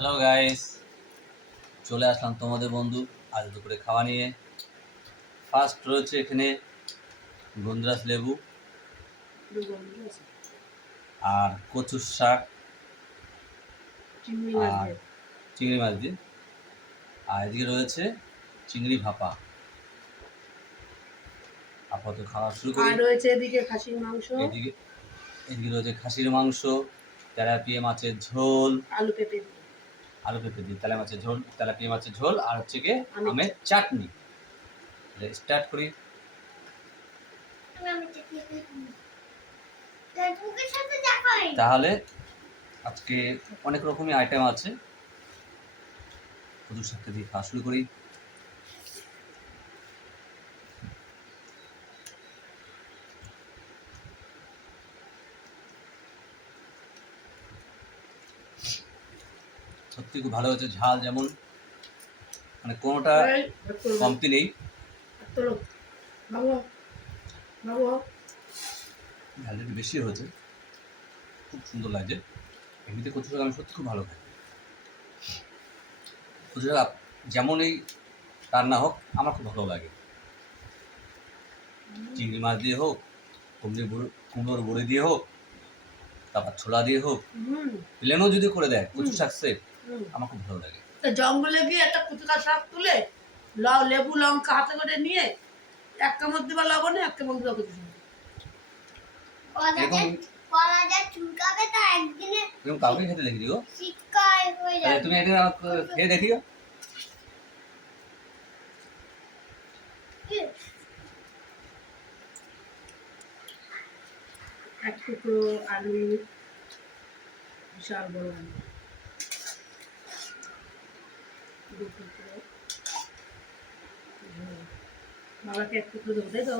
Hello guys চলে আসলাম তোমাদের বন্ধু আজ দুপুরে খাওয়া নিয়ে। ফার্স্ট রয়েছে এখানে গন্ধরাজ লেবু আর কচুর শাক আর চিংড়ি মাছ দিয়ে। আর এদিকে রয়েছে চিংড়ি ভাপা। আপাতত খাওয়া শুরু করি। রয়েছে এদিকে খাসির মাংস। এদিকে এদিকে রয়েছে খাসির মাংস তেলাপিয়া মাছের ঝোল। আলু পেঁপে। আলু পেঁপে দিয়ে তেলা মাছের ঝোল তেলাপিয়া মাছের ঝোল আর হচ্ছে গিয়ে আমের চাটনি। স্টার্ট করি। তাহলে আজকে অনেক রকমের আইটেম আছে। কচুর সাথে দিয়ে খাওয়া শুরু করি। খুব ভালো হয়েছে ঝাল যেমন। মানে কোনোটা কমতি নেই। একটু ঝালটা বেশি হয়েছে। খুব সুন্দর লাগছে। এমনিতে কচু শাক আমি সত্যি খুব ভালো খাই। কচু শাক যেমনই রান্না হোক আমার খুব ভালো লাগে। চিংড়ি মাছ দিয়ে হোক কুমড়ি কুমড়োর বড়ি দিয়ে হোক তারপর ছোলা দিয়ে হোক। প্লেনও যদি করে দেয় কচু। শাক হুম। আমার খুব ভালো লাগে। জঙ্গলে গিয়ে একটা কুচকা শাক তুলে লেবু লঙ্কা হাতে করে নিয়ে এক কামড় দিবা লবণে এক কামড় দিবা কুচু শাক। কলা এরকম যা কলা যা চুলকাবে তা একদিনে এরকম কাউকে খেতে দেখি দিও শিক্ষায় হয়ে তাহলে যাবে। তুমি একদিন খেয়ে দেখিও। এক টুকরো আলু বিশাল বড় আলু দু টুকরো ঝোল। বাবাকে এক দেবো তাই তো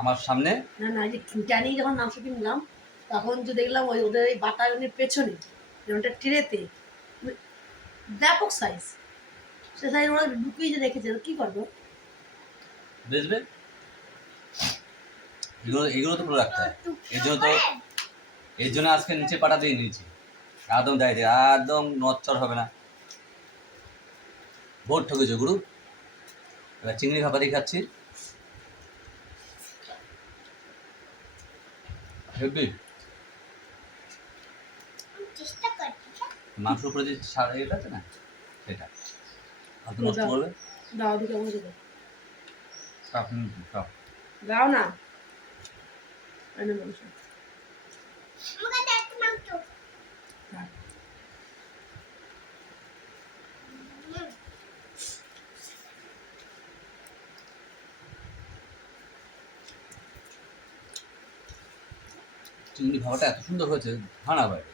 আমার সামনে? না না যে খিঁচানি যখন নাম মাংস কিনলাম তখন তো দেখলাম ওই ওদের এই বাটানের পেছনে যেমনটা ট্রেতে ব্যাপক সাইজ সে সাইজ ওরা ঢুকিয়ে যে রেখেছে কি করব? বেচবে? এগুলো এগুলো তো পুরো রাখতে হয়। এর জন্য তো এর জন্য আজকে নিচে পাটা দিয়ে নিয়েছি। একদম দেয় দিয়ে একদম নচ্চর হবে না। ভোট ঠকেছে গুরু। এবার চিংড়ি ভাপা দিয়ে খাচ্ছি মাংস উপরে যে এটা আছে না সেটা। হয়তো নষ্ট করবে? দাও দিকে না। মাংস হ্যাঁ। হুম, চিংড়ি ভাপাটা এত সুন্দর হয়েছে ভাড়া বাইরে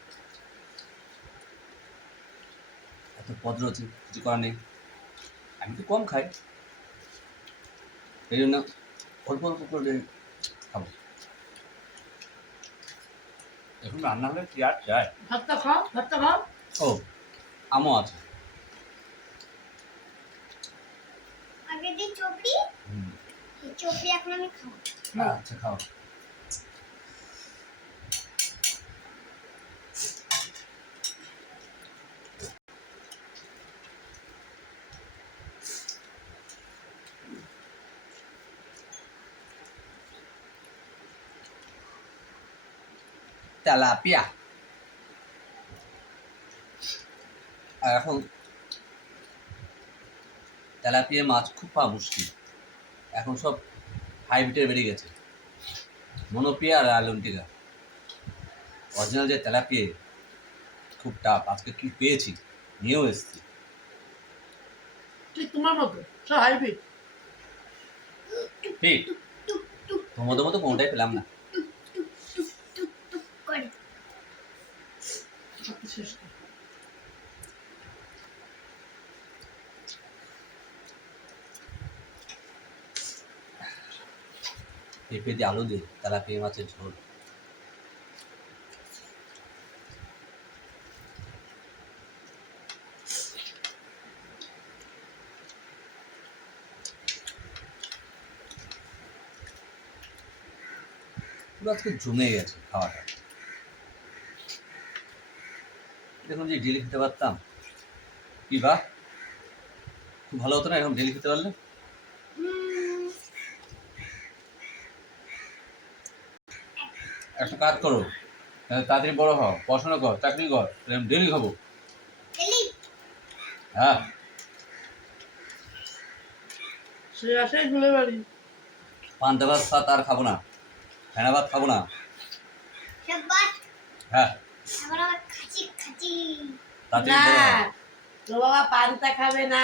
এত পদ রয়েছে কিছু করার নেই। আমি তো কম খাই। এই জন্য অল্প অল্প করে খাব। এখন রান্না হলে কি আর যায়? ভাতটা খাও ভাতটা খাও। ও আমও আছে। আগে যে চপড়ি হুম, চপড়ি এখন আমি খাব। আচ্ছা খাও। তেলাপিয়া আর এখন তেলাপিয়া মাছ খুব পাওয়া মুশকিল এখন সব হাইব্রিডের বেরিয়ে গেছে মনোপিয়া আর আলন্টিকা অরিজিনাল যে তেলাপিয়া খুব টাফ আজকে কি পেয়েছি নিয়েও এসেছি ঠিক তোমার মতো সব হাইব্রিড ঠিক তোমাদের মতো কোনোটাই পেলাম না টুক টুক টুক টুক করে শেষ কর। পেঁপে দিয়ে আলু দিয়ে, তেলাপিয়া মাছের ঝোল। আজকে জমে গেছে খাওয়াটা। দেখুন যে ডেলি খেতে পারতাম। কি বা? খুব ভালো হতো না এরকম ডেলি খেতে পারলে হুম, একটা কাজ করো। তাড়াতাড়ি বড় হও পড়াশোনা কর চাকরি কর এরকম ডেলি খাব হ্যাঁ। সে বাড়ি। পান্তা ভাত ভাত আর খাব না। ফেনা ভাত খাব না। হ্যাঁ। তো বাবা পান্তা খাবে না।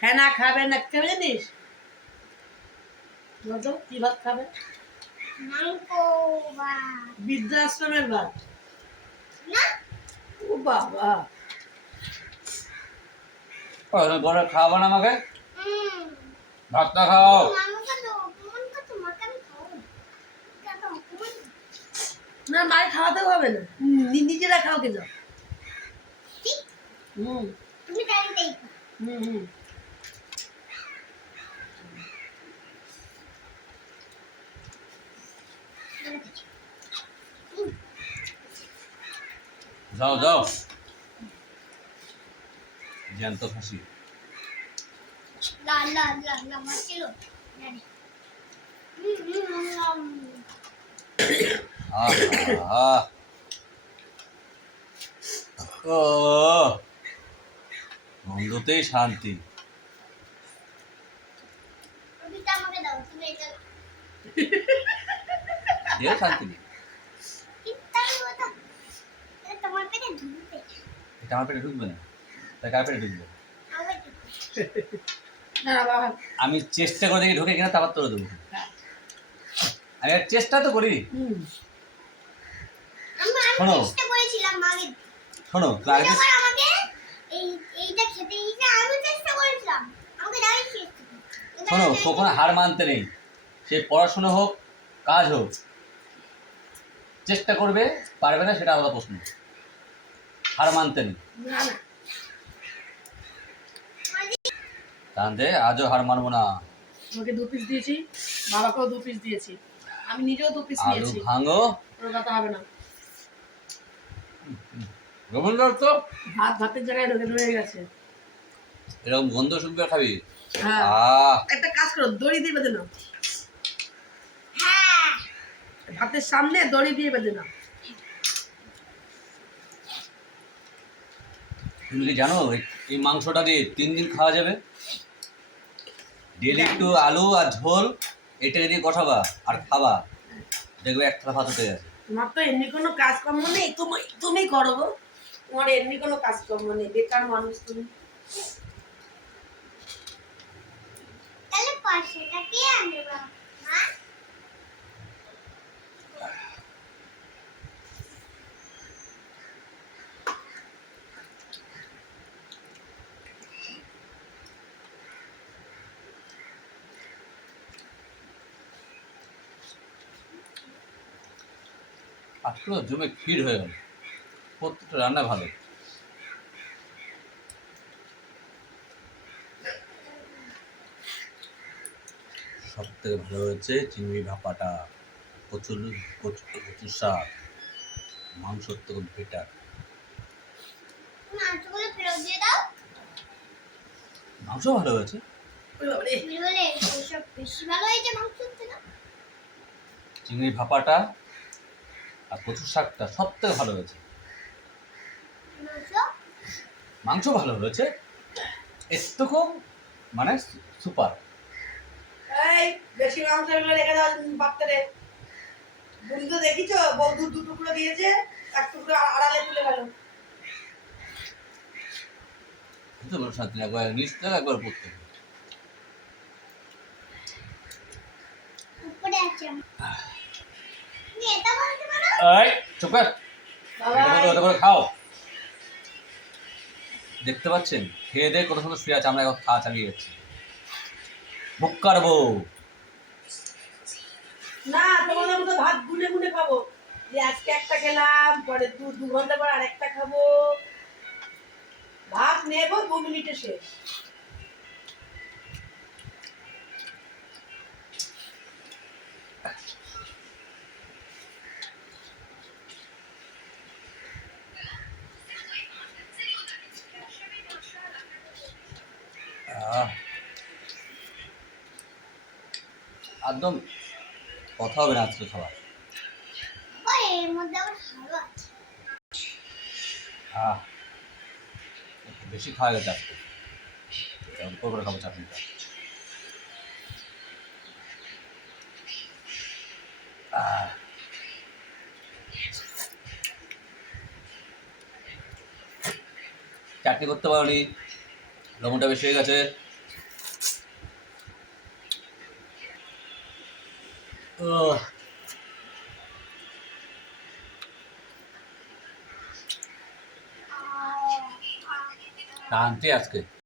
ফেনা খাবে না খাবে জানিস? কি ভাত খাবে? বৃদ্ধাশ্রমের ভাত ও বাবা। করে খাওয়াবো না আমাকে? ভাতটা খাও না এটা তো অপমান। না মায়ের খাওয়াতেও হবে না। নিজেরা খাও কে যাও। ঠিক। হুম। তুমি হুম হুম। যাও যাও। জ্যান্ত ও। গন্ধতেই শান্তি। শান্তি নেই কিত্তা কথা এটা তোমার পেটে ঢুকবে এটা আমার পেটে ঢুকবে না? তাই কার পেটে ঢুকবে আমি চেষ্টা করে দেখি ঢুকে কিনা তারপর তোরা দেবো। আমি আর চেষ্টা তো করি হুম। আমি আমি শোনো। চেষ্টা করেছিলাম মাকে শোনো আমি শোনো কখনো হার মানতে নেই। সে পড়াশুনো হোক কাজ হোক চেষ্টা করবে পারবে না সেটা আলাদা প্রশ্ন। হার মানতে নেই না না তাহলে আজও হার মানবো না। তোমাকে দু পিস দিয়েছি বাবাকেও দু পিস দিয়েছি। আমি নিজেও দু পিস আলু ভাঙো। হবে না। রবীন্দ্র তো? ভাত ভাতের জায়গায় গেছে। এরকম গন্ধ খাবি? হ্যাঁ। একটা কাজ করো দড়ি দিয়ে বেঁধে নাও। হ্যাঁ। ভাতের সামনে দড়ি দিয়ে বেঁধে নাও। তুমি কি জানো এই- মাংসটা দিয়ে তিন দিন খাওয়া যাবে? ডেলি একটু আলু আর ঝোল এটা দিয়ে কষাবা আর খাবা। দেখবে এক থালা ভাত উঠে গেছে। তোমার তো এমনি কোনো কাজকর্ম নেই? তুমি তুমি করো গো। তোমার এমনি কোনো কাজকর্ম নেই? বেকার মানুষ তুমি। তাহলে পয়সাটা কে আনবে মা জমে ক্ষীর হয়ে গেল। প্রত্যেকটা রান্না ভালো। সব থেকে ভালো হয়েছে চিংড়ি ভাপাটা। কচুর কচু কচুর শাক। মাংসর থেকে বেটার। মাংস ভালো হয়েছে। চিংড়ি ভাপাটা আর কচুর শাকটা সব থেকে ভালো হয়েছে? মাংস ভালো হয়েছে। এতটুকু মানে সুপার। এই বেশি মাংস এগুলো রেখে দাও বাচ্চারে বুড়ি তো দেখিছো বউ দু দু টুকরো দিয়েছে এক টুকরো আ- আড়ালে তুলে গেল বুঝতে পারো শান্তি একবার একবার উপরে আছে তুমি এটা বলতে পারো এই চুপ কর। খাও। দেখতে পাচ্ছেন? খেয়ে দিয়ে কত সুন্দর শুয়ে আছে আমরা এখন খাওয়া চালিয়ে যাচ্ছি। বুক কাটবো না তোমাদের মতো ভাত গুনে গুনে খাব। যে আজকে একটা খেলাম পরে দু দু ঘণ্টা পর আরেকটা খাব। ভাত নেব দু মিনিটে শেষ। একদম কথা হবে না আজকে আহ বেশি খাওয়া গেছে আজকে। অল্প করে খাব চাটনিটা। চাটনি করতে পারি লবণটা বেশি হয়ে গেছে। টানছে আজকে